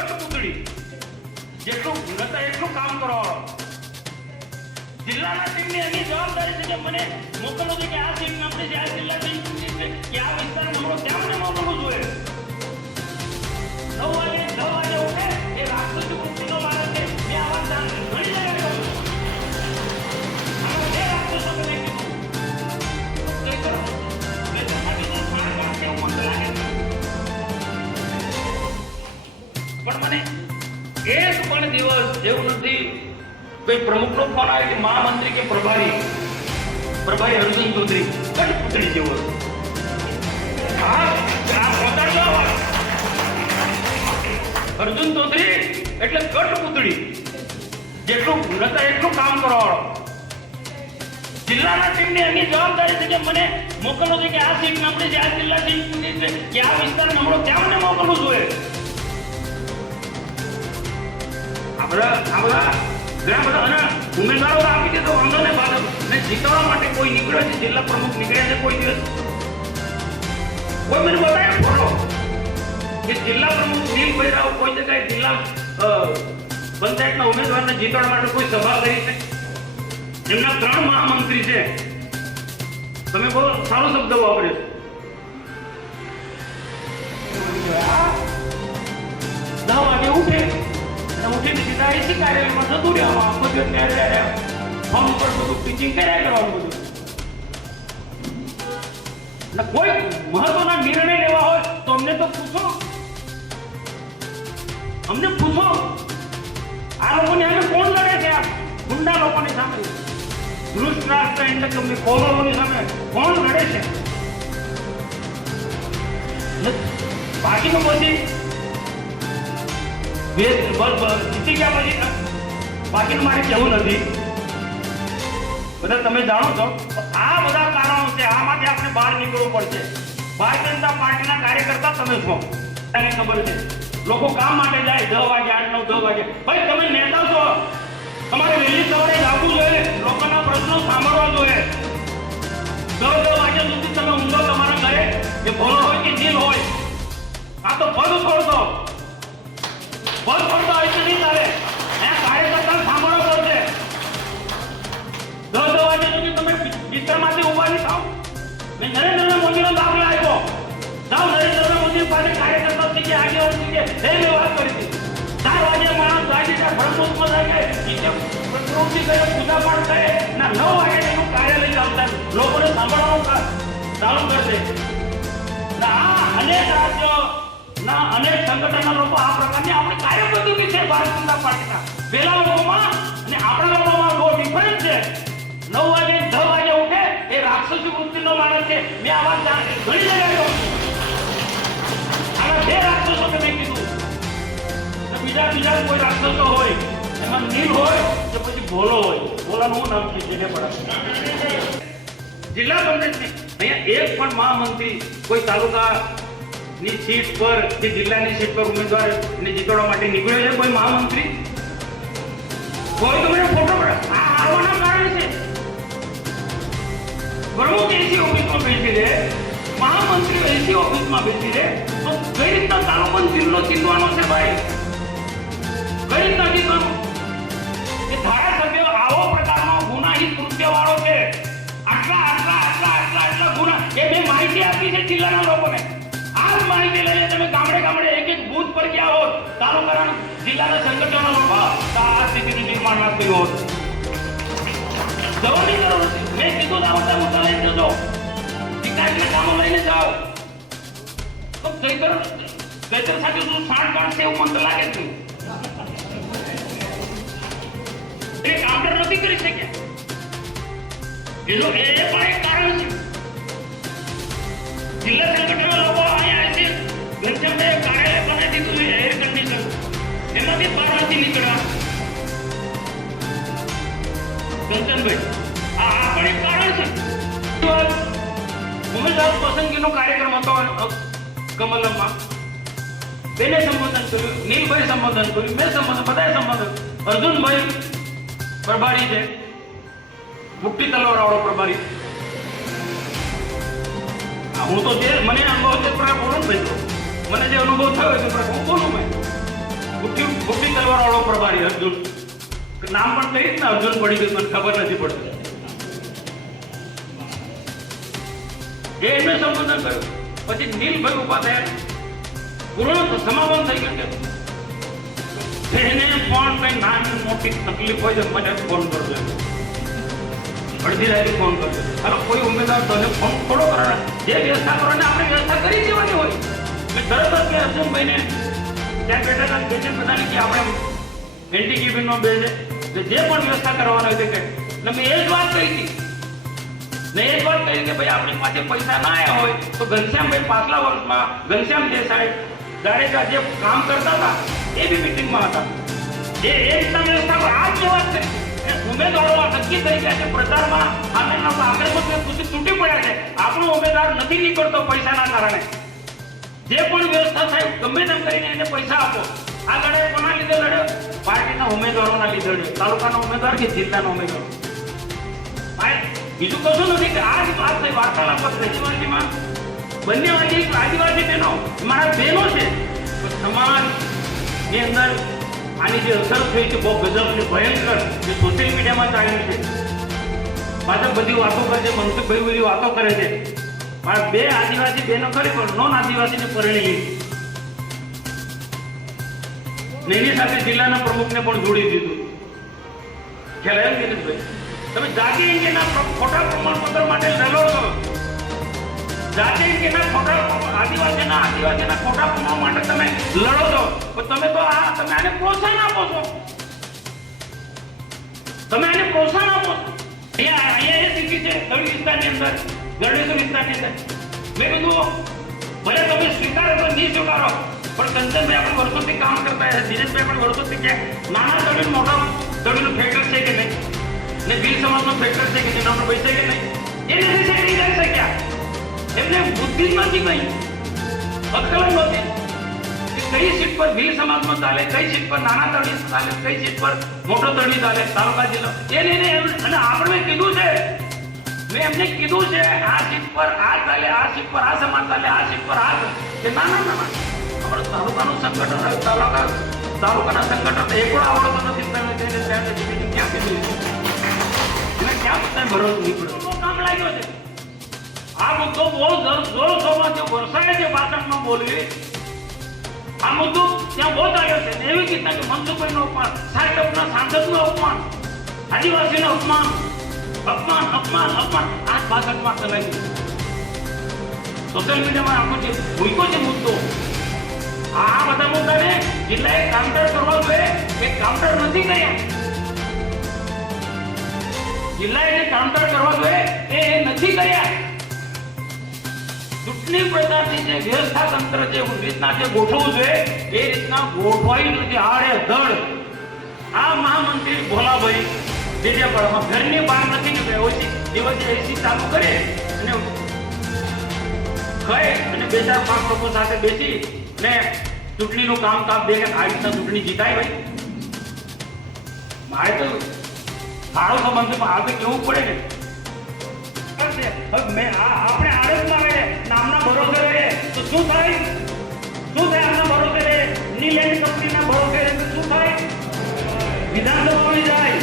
કઠપૂતળી જેટલું નતા એટલું કામ કરવાવાળો જિલ્લાના ટીમની એની જવાબદારી છે કે મને મોકલવું છે કે આ સીટ નામની છે, આ જિલ્લા ટીમ છે કે આ વિસ્તારમાં નંબરો ત્યાં મને મોકલવું જોઈએ. 9 વાગે ઉઠે એ રાક્ષસી વૃત્તિનો માણસ છે. મેં આ વાત ઘણી જગ્યાએ કહ્યું. આમાં બે રાક્ષસો મેં કીધું તે કરો મેં તમારી તો સ્માર્ટ કામ કેવું મને લાગે પણ મને એક પણ દિવસ એવું નથી કોઈ પ્રમુખનો ફોન આવે કે મહામંત્રી કે પ્રભારી અર્જુન ચૌધરી કઠપૂતળી જેવો અર્જુન ચૌધરી એટલે કઠપૂતળી જેટલું નતા એટલું કામ કરવાવાળો જિલ્લાના ટીમની એની જવાબદારી છે કે મને મોકલવું છે કે આ સીટ નામની છે, આ જિલ્લા ટીમ છે કે આ વિસ્તાર નંબરો ત્યાં મને મોકલવું જોઈએ. આ બધા ઘણા બધા અને ઉમેદવારો આપી દે તો વાંધો ને ભાજપ ને જીતવા માટે કોઈ નીકળ્યો છે, જિલ્લા પ્રમુખ નીકળ્યા છે કોઈ દિવસ કોઈ મને બતાવે ફોટો કે જિલ્લા પ્રમુખ નીલભાઈ રાવ કોઈ જગ્યાએ જિલ્લા પંચાયતના ઉમેદવારને જીતવા માટે કોઈ સભા કરી છે? એમના 3 મહામંત્રી છે. તમે બહુ સારો શબ્દ વાપર્યો છે. 10 વાગે ઉઠે ઉઠીને સીધા એસી કાર્યાલયમાં જતું રહેવામાં આખો દિવસ ત્યારે ફોન ઉપર બધું પિચિંગ કર્યા કરવાનું બધું. એટલે કોઈ મહત્વના નિર્ણય લેવા હોય તો અમને તો પૂછો, અમને પૂછો આ લોકોની સામે કોણ લડે છે? આ ગુંડા લોકોની સામે, દુષ્ટ રાષ્ટ્ર એટલે તમને કોલોની સામે કોણ લડે છે? બાકીનું પછી જીતી ગયા પછી બાકીનું મારે કહેવું નથી, બધા તમે જાણો છો. આ બધા કારણો છે, આમાંથી આપણે બહાર નીકળવું પડશે. ભારતીય જનતા પાર્ટીના કાર્યકર્તા તમે છો, એને ખબર છે. લોકો કામ માટે જાય 10 વાગે 8, 9, 10 વાગે. ભાઈ તમે નેતા છો, તમારે વહેલી સવારે આવવું જોઈએ, લોકોના પ્રશ્નો સાંભળવા જોઈએ. 10 વાગ્યા સુધી તમે ઊંઘો તમારા ઘરે, એ ભોળો હોય કે જીલ હોય, આ તો પદ છોડતો હોય તો નહીં ચાલે. કાર્યકર્તા સાંભળવો પડશે. 10 વાગ્યા સુધી તમે બિસ્તરમાંથી ઉભા નહીં થાવ. મેં નરેન્દ્ર મોદીનો દાખલો આપ્યો. જાઓ નરેન્દ્ર મોદી પાસે કાર્યકર્તા શીખે, આગેવાન શીખે, એ મેં વાત કરી હતી. 4 વાગ્યા માણસ જાગી જાય, ભરતમુખમાં જાય, પ્રકૃતિ કરે, પૂજા પાઠ કરે, ના 9 વાગે એનું કાર્યાલય ચાલતા લોકોને સાંભળવાનું ચાલુ કરશે. અનેક રાજ્યો ના અનેક સંગઠનના લોકો આ પ્રકારની આપણે કાર્યપદ્ધતિ છે ભારતીય જનતા પાર્ટીના. પેલા લોકોમાં અને આપણા લોકોમાં બહુ ડિફરન્સ છે. 9 વાગે 10 વાગે ઉઠે એ રાક્ષસી વૃત્તિનો માણસ છે. મેં આ વાત ઘણી જગ્યાએ કહું. આના 2 રાક્ષસો મેં કીધું. બીજા કોઈ રાક્ષસો હોય એમાં નીલ હોય કે પછી ભોલો હોય. ભોલાનું શું નામ છે જેને પણ જિલ્લા પંચાયતની અહીંયા એક પણ મહામંત્રી કોઈ તાલુકા ની સીટ પર કે જિલ્લાની સીટ પર ઉમેદવારને જીતવા માટે નીકળ્યો છે કોઈ મહામંત્રી? કોઈ તો મને ફોટો આ આવવાના કારણ છે. પ્રમુખ એસી ઓફિસમાં બેસી રહે, મહામંત્રી એસી ઓફિસમાં બેસી રહે, તો કઈ રીતના તાલુકો જિલ્લો જીતવાનો છે ભાઈ? કઈ રીતના જીતવાનો? એ ધારાસભ્ય આવો પ્રકારનો ગુનાહિત કૃત્ય વાળો છે. આટલા ગુના એ મેં માહિતી આપી છે જિલ્લાના લોકોને. આ માહિતી લઈને તમે ગામડે એક બૂથ પર ગયા હોત, તાલુકાના જિલ્લાના સંગઠનો લોકો આ સ્થિતિનું નિર્માણ ના કર્યું હોત. જવાની જરૂર નથી. મેં કીધું આવતા મુદ્દા લઈને જજો, વિકાસના કામો લઈને જાઓ. તો જયકર સાથે શું સાણ કાઢશે એવું મને લાગે છે. એ કાઉન્ટર નથી કરી શક્યા. એનું એ પણ એક કારણ છે. જિલ્લા સંગઠનના લોકો અહીંયા છે, ઘનશ્યામભાઈ કાર્યાલય બનાવી દીધું છે એર કન્ડિશન, એમાંથી બહાર નથી નીકળ્યા. ઘનશ્યામભાઈ આ પણ એક કારણ છે. ઉમેદવાર પસંદગીનો કાર્યક્રમ હતો કમલમમાં. બેને સંબોધન કર્યું, નીલભાઈ સંબોધન કર્યું, મેં સંબોધન, બધાએ સંબોધન. અર્જુનભાઈ પ્રભારી છે, મુક્તિ તલવાર વાળો પ્રભારી. હું તો જે મને અનુભવ છે પ્રકાર બોલું ભાઈ, મને જે અનુભવ થયો છે પ્રકાર હું બોલું ભાઈ. ખોટી તલવાર વાળો પ્રભારી અર્જુન, નામ પણ કહીશ ને અર્જુન પડી ગયું, મને ખબર નથી પડતી. એમને સંબોધન કર્યું. પછી નીલભાઈ ઉભા થયા, પૂર્ણ સમાપન થઈ ગયું. એને પણ કઈ નાની મોટી તકલીફ હોય તો મને ફોન કરજો, અડધી રાતે ફોન કરજો. હાલો કોઈ ઉમેદવાર તો ફોન થોડો કરે, જે વ્યવસ્થા કરવાની આપણે વ્યવસ્થા કરી દેવાની હોય. મેં તરત જ કે અર્જુનભાઈને ત્યાં બેઠા હતા, બેઠે બધાને કે આપણે એનટીકેબીનો બે છે, જે પણ વ્યવસ્થા કરવાના હોય કે મેં એ જ વાત કહી હતી. મેં એ જ વાત કહી કે ભાઈ આપણી પાસે પૈસા ના આવ્યા હોય તો ઘનશ્યામભાઈ પાછલા વર્ષમાં ઘનશ્યામ દેસાઈ જાડેજા જે કામ કરતા હતા એ બી મિટિંગમાં હતા. એ રીતના વ્યવસ્થા આ જ વાત છે. ઉમેદવારોમાં નક્કી થઈ ગયા છે, પ્રચારમાં આગળના આગળ તૂટી પડ્યા છે. આપણો ઉમેદવાર નથી નીકળતો પૈસાના કારણે. જે પણ વ્યવસ્થા થાય ગમે તેમ કરીને એને પૈસા આપો. આ લડાઈ કોના લીધે લડ્યો? પાર્ટીના ઉમેદવારોના લીધે લડ્યો. તાલુકાના ઉમેદવાર કે જિલ્લાના ઉમેદવાર. બીજું કશું નથી કે આ જ વાત થઈ વાર્તાલાપ રજવાડીમાં બંને આદિવાસી બહેનો મારા બહેનો છે. સમાજની અંદર આની જે અસર થઈ છે બહુ ગજબની ભયંકર, જે સોશિયલ મીડિયામાં ચાલ્યું છે. પાછળ બધી વાતો કરે છે, મનસુખભાઈ બધી વાતો કરે છે. મારા બે આદિવાસી બહેનો ખરી પણ નોન આદિવાસીને પરણી લીધી. એની સાથે જિલ્લાના પ્રમુખને પણ જોડી દીધું. ખ્યાલ આવ્યો દિનેશભાઈ? તમે જાતિ અંગેના ખોટા પ્રમાણપત્ર માટે લડો છો. જાતિ અંગેના ખોટા આદિવાસીના ખોટા પ્રમાણ માટે તમે લડો છો. પણ તમે તો તમે આને પ્રોત્સાહન આપો છો. તમે આને પ્રોત્સાહન આપો છો. અહીંયા એ સ્થિતિ છે તળી વિસ્તારની અંદર, ગરડેશ્વર વિસ્તારની અંદર. મેં કીધું ભલે તમે સ્વીકારો તો નહીં સ્વીકારો, પણ કંચનભાઈ આપણે વર્ષોથી કામ કરતા હોય, દિનેશભાઈ પણ વર્ષોથી કે નાના તળીનું મોટા તળીનું ફેક્ટર છે કે નહીં, ને ભીલ સમાજનો ફેક્ટર છે કે જેના પર પૈસા કે નહીં, એ નથી કરી શક્યા. એમને બુદ્ધિ નથી કઈ, અક્કલ નહોતી કે કઈ સીટ પર ભીલ સમાજમાં ચાલે, કઈ સીટ પર નાના તળી ચાલે, કઈ સીટ પર મોટો તળી ચાલે, તાલુકા જિલ્લો. અને આપણે કીધું છે, મેં એમને કીધું છે આ સીટ પર આ ચાલે, આ સીટ પર આ સમાજ ચાલે, આ સીટ પર આ કે નાના આપણે તાલુકાનું સંગઠન, તાલુકાના સંગઠન એકડો આવડતો નથી. ક્યાં કીધું ક્યાં બધા ભરોસો નીકળ્યો કામ લાગ્યો છે. આ મુદ્દો બહુ જોરશોરમાં જે વરસાય છે ભાષણમાં બોલવી, આ મુદ્દો ત્યાં બહુ આવ્યો છે. એવી રીતના કે મનસુખભાઈનું અપમાન, સાહેબના સાંસદનું અપમાન, આદિવાસીનું અપમાન, અપમાન અપમાન અપમાન આ જ ભાષણમાં ચલાવી ગયું. સોશિયલ મીડિયામાં આખો જે ભૂકો છે મુદ્દો, આ બધા મુદ્દાને જિલ્લાએ કાઉન્ટર કરવા જોઈએ. એ કાઉન્ટર નથી કર્યા. જિલ્લાએ જે કાઉન્ટર કરવા જોઈએ એ નથી કર્યા. ચૂંટણી પ્રચારની જે વ્યવસ્થા તંત્ર જે રીતના જે ગોઠવવું જોઈએ એ રીતના ગોઠવાઈ નથી. આડે ધડ આ મહામંત્રી ભોલાભાઈ વિદ્યાપાડામાં ઘરની બહાર નથી નીકળ્યા. દિવસે એસી ચાલુ કરે અને ખાય અને બે ચાર પાંચ લોકો સાથે બેસી ને ચૂંટણીનું કામ દે કે આ રીતના ચૂંટણી જીતાય. ભાઈ મારે તો સારો સંબંધમાં આ તો કેવું પડે ને. આપણે આરોપમાં રહે, નામના ભરોસે રહે તો શું થાય? શું થાય? આમના ભરોસે રહે, નીલેન્ડ કંપનીના ભરોસે રહે તો શું થાય? વિધાનસભામાં જાય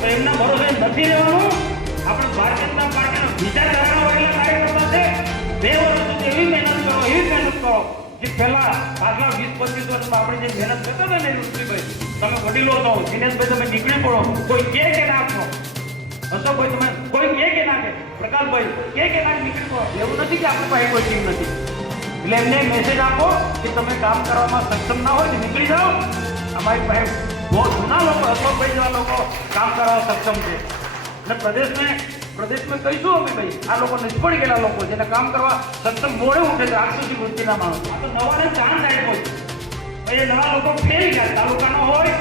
તો એમના ભરોસે નથી રહેવાનું. આપણે ભારતીય જનતા પાર્ટીના વિચારધારાના વડેલા કાર્યકર્તા છે. 2 વર્ષ સુધી એવી મહેનત કરો જે પહેલા પાછલા 20-25 વર્ષમાં આપણે જે મહેનત કરતા હતા ને ઋષિભાઈ, તમે વડીલો છો, દિનેશભાઈ તમે નીકળી પડો, કોઈ કે નાખો, અશોકભાઈ તમે કોઈ કે નાખે, પ્રકાશભાઈ કે નાખે નીકળી પડો. એવું નથી કે આપણી પાસે કોઈ ટીમ નથી. એટલે એમને મેસેજ આપો કે તમે કામ કરવામાં સક્ષમ ના હોય તો નીકળી જાઓ. અમારી પાસે બહુ જૂના લોકો, અશોકભાઈ જેવા લોકો કામ કરવા સક્ષમ છે. અને પ્રદેશમાં કહીશું અમે ભાઈ આ લોકો નિષ્ફળ ગયેલા લોકો જેને કામ કરવા સક્ષમ મોડે ઉઠે છે 800 વૃત્તિના માણસો. આ તો નવાને ચાન્સ આપ્યો છે. એ નવા લોકો ફેરી ગયા, તાલુકાનો હોય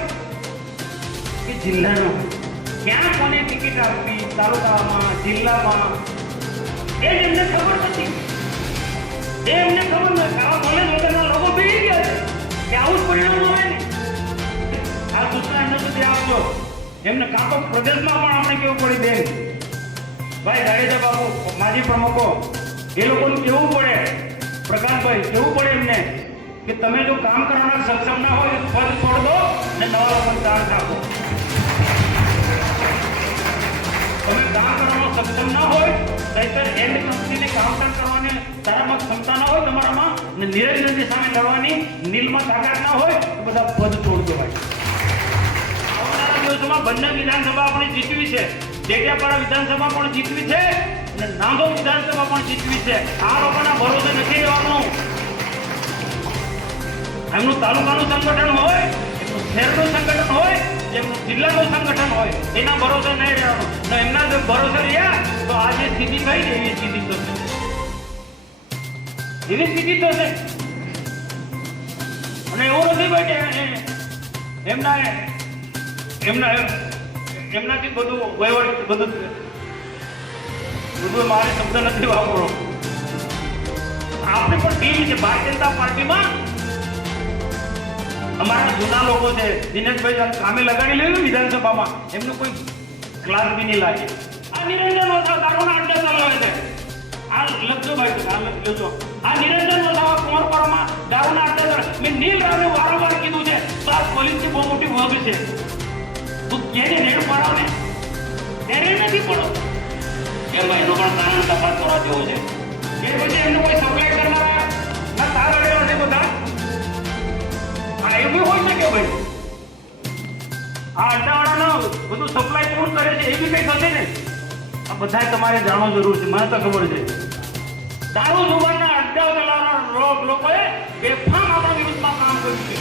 કે જિલ્લાનો, ક્યાં કોને ટિકિટ આપવી, તાલુકામાં જિલ્લામાં એ જ એમને ખબર નથી. એ એમને ખબર નથી. આવા કોલેજ વગરના લોકો ફેરી ગયા છે કે આવું જ પરિણામ આવે ને. આ સૂચના એમને સુધી આપજો. એમને કાં તો પ્રદેશમાં પણ આપણે કેવું પડી દે ભાઈ, જાડેજા બાપુ માજી પ્રમુખો એ લોકોનું કેવું પડે, પ્રકાશભાઈ કેવું પડે એમને કે તમે જો કામ કરવાના સક્ષમ ના હોય તો પદ છોડ દો અને નવા લોકોને ચાન્સ આપો. તમે કામ કરવાનો સક્ષમ ના હોય નહીતર એન્ડ કંપનીને કાઉન્ટર કરવાની તારામાં ક્ષમતા ના હોય તમારામાં ને નિરંજનની સામે લડવાની નીલમાં તાકાત ના હોય તો બધા પદ છોડ દો ભાઈ. આવનારા દિવસોમાં બંને વિધાનસભા આપણે જીતવી છે. ડેડિયાપાડા વિધાનસભા પણ જીતવી છે અને નાંદોદ વિધાનસભા પણ જીતવી છે. આ લોકોના ભરોસે નથી રહેવાનું. એમનું તાલુકાનું સંગઠન હોય, એમનું શહેરનું સંગઠન હોય, એમનું જિલ્લાનું સંગઠન હોય, એના ભરોસે નહીં રહેવાનું. તો એમના જો ભરોસે રહ્યા તો આજે સ્થિતિ થઈ ને એવી સ્થિતિ થશે. એવી સ્થિતિ થશે. અને એવું નથી ભાઈ કે એમનાથી બધું વહીવટ બધું મારે શબ્દ નથી વાપરો. આપણે પણ ટીમ છે ભારતીય જનતા પાર્ટીમાં. અમારા જૂના લોકો છે, દિનેશભાઈ કામે લગાડી લેવું વિધાનસભામાં, એમનું કોઈ ક્લાસ બી નહીં લાગે. આ નિરંજન વસાવા દારૂના અડ્ડા ચલાવે છે. આ લખજો ભાઈ, આ લખજો. આ નિરંજન વસાવા કુંવરપાડામાં દારૂના અડ્ડા ચલાવે. મેં નીલ રાવે વારંવાર કીધું છે તો આ પોલીસની બહુ મોટી વગ છે. તું કેને રેડ પાડો ને ત્યારે નથી પડો કે ભાઈ એનું પણ કાનૂન તપાસ કરવા જેવું છે. કે પછી એમને કોઈ સપ્લાય કરનારા ના તાર અડેલા છે બધા. આ એવું હોય શકે ભાઈ. આ અડ્ડાવાળાનો બધું સપ્લાય કોણ કરે છે એ બી કઈ થશે ને. આ બધા તમારે જાણવું જરૂર છે. મને તો ખબર છે દારૂ જુગારના અડ્ડા ચલાવનારા લોકોએ બેફામ આપણા વિરુદ્ધમાં કામ કર્યું છે.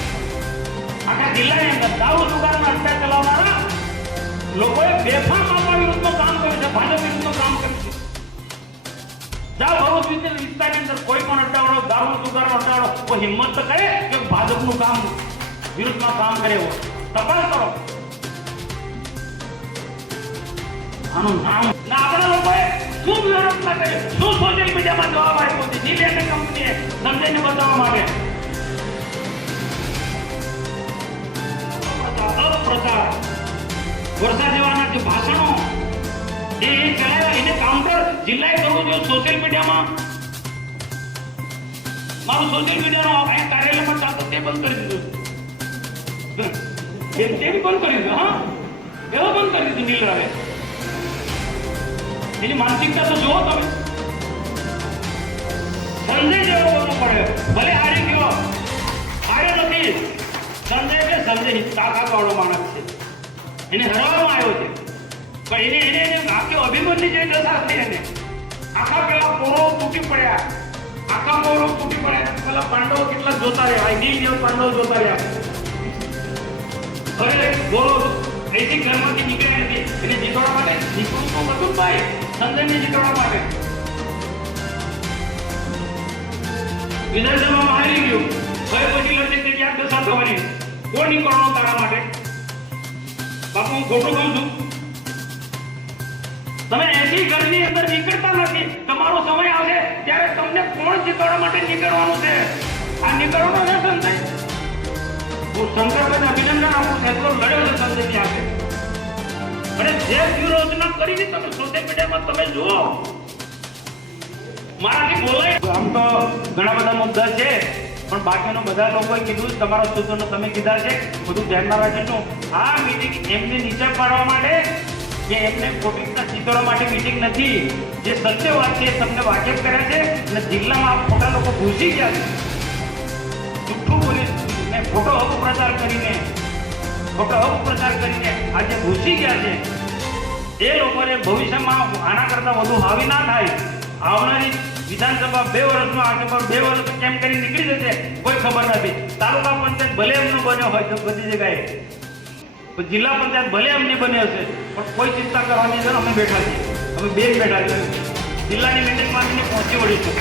આખા જિલ્લાની અંદર દારૂ જુગારના અડ્ડા ચલાવનારા લોકોએ બેફામ આપણા વિરુદ્ધમાં કામ કર્યું છે. ભાજપ વિરુદ્ધમાં કામ કર્યું છે. જા ભરૂચ વિસ્તારની અંદર કોઈ પણ અડ્ડાવાળો દારૂ જુગારનો અડ્ડાવાળો કોઈ હિંમત તો કરે કે ભાજપનું કામ વિરુદ્ધમાં કામ કરે હોય તપાસ કરો. આનું નામ ના આપણા લોકોએ શું વિરોધ ના કર્યો, શું સોશિયલ મીડિયામાં જવાબ આપ્યો છે જીલેટ કંપનીએ સંજયને બતાવવા માટે. અપ્રચાર વર્ષા જેવાના જે ભાષણો એ ચલાવ્યા એને કાઉન્ટર જિલ્લાએ કરવું જોઈએ. સોશિયલ મીડિયામાં મારું સોશિયલ મીડિયાનો અહીંયા કાર્યાલયમાં ચાલતો તે બંધ કરી દીધું. તે બી બંધ કરી દીધું. હા એવો બંધ કરી દીધું નીલ રાવે. એની માનસિકતા તો જુઓ તમે. સંજય જેવો બોલવું પડે. ભલે હારી ગયો, હાર્યો નથી. સંજય કે સંજય તાકાત વાળો માણસ છે, એને હરાવવામાં આવ્યો છે. પણ એને આખી અભિમન્યુ જે દશા થઈ એને આખા પેલા પોરો તૂટી પડ્યા. આખા પોરો તૂટી પડ્યા. પેલા પાંડવો કેટલા જોતા રહ્યા, નીલ જેવા પાંડવો જોતા રહ્યા. હવે બોલો એથી ઘરમાંથી નીકળ્યા નથી. એને જીતવા માટે નીકળવું તો બધું ભાઈ સંજયને જીતવા માટે વિધાનસભામાં હારી ગયું. હવે પછી લડે તે ક્યાંક દશા થવાની. કોણ નીકળવાનો તારા માટે? બાપુ હું ખોટું કહું છું? તમે 80 ઘરની અંદર નીકળતા નથી. તમારો સમય આવશે ત્યારે તમને કોણ જીતવા માટે નીકળવાનું છે. આ નીકળવાનો છે સંજય. હું શંકરભાઈને અભિનંદન આપું છું. એટલો લડ્યો છે સંજયની આગળ. અને જે વ્યૂહરચના કરી તમે સોશિયલ મીડિયામાં તમે જુઓ. મારાથી બોલાય આમ તો ઘણા બધા મુદ્દા છે પણ બાકીનો બધા લોકોએ કીધું તમારા સૂચનો તમે કીધા છે બધું ધ્યાનમાં રાખીશું. આ મીટિંગ એમને નીચે પાડવા માટે કે એમને ખોટીના ચિતરવા માટે મીટિંગ નથી. જે સત્ય વાત છે તમને વાકેફ કર્યા છે અને જિલ્લામાં ખોટા લોકો ઘૂસી ગયા છે. જૂઠું બોલી ખોટો અપપ્રચાર કરીને આજે ઘૂસી ગયા છે. એ લોકોને ભવિષ્યમાં આના કરતા વધુ હાવી ના થાય. આવનારી વિધાનસભા 2 વર્ષમાં આજે પણ 2 વર્ષ કેમ કરી નીકળી જશે કોઈ ખબર નથી. તાલુકા પંચાયત ભલે એમનો બન્યો હોય તો બધી જગ્યાએ, જિલ્લા પંચાયત ભલે એમની બની હશે પણ કોઈ ચિંતા કરવાની જરૂર. અમે બેઠા છીએ, અમે બેન બેઠા છીએ. જિલ્લાની મિટિંગમાં પહોંચી વળીશું.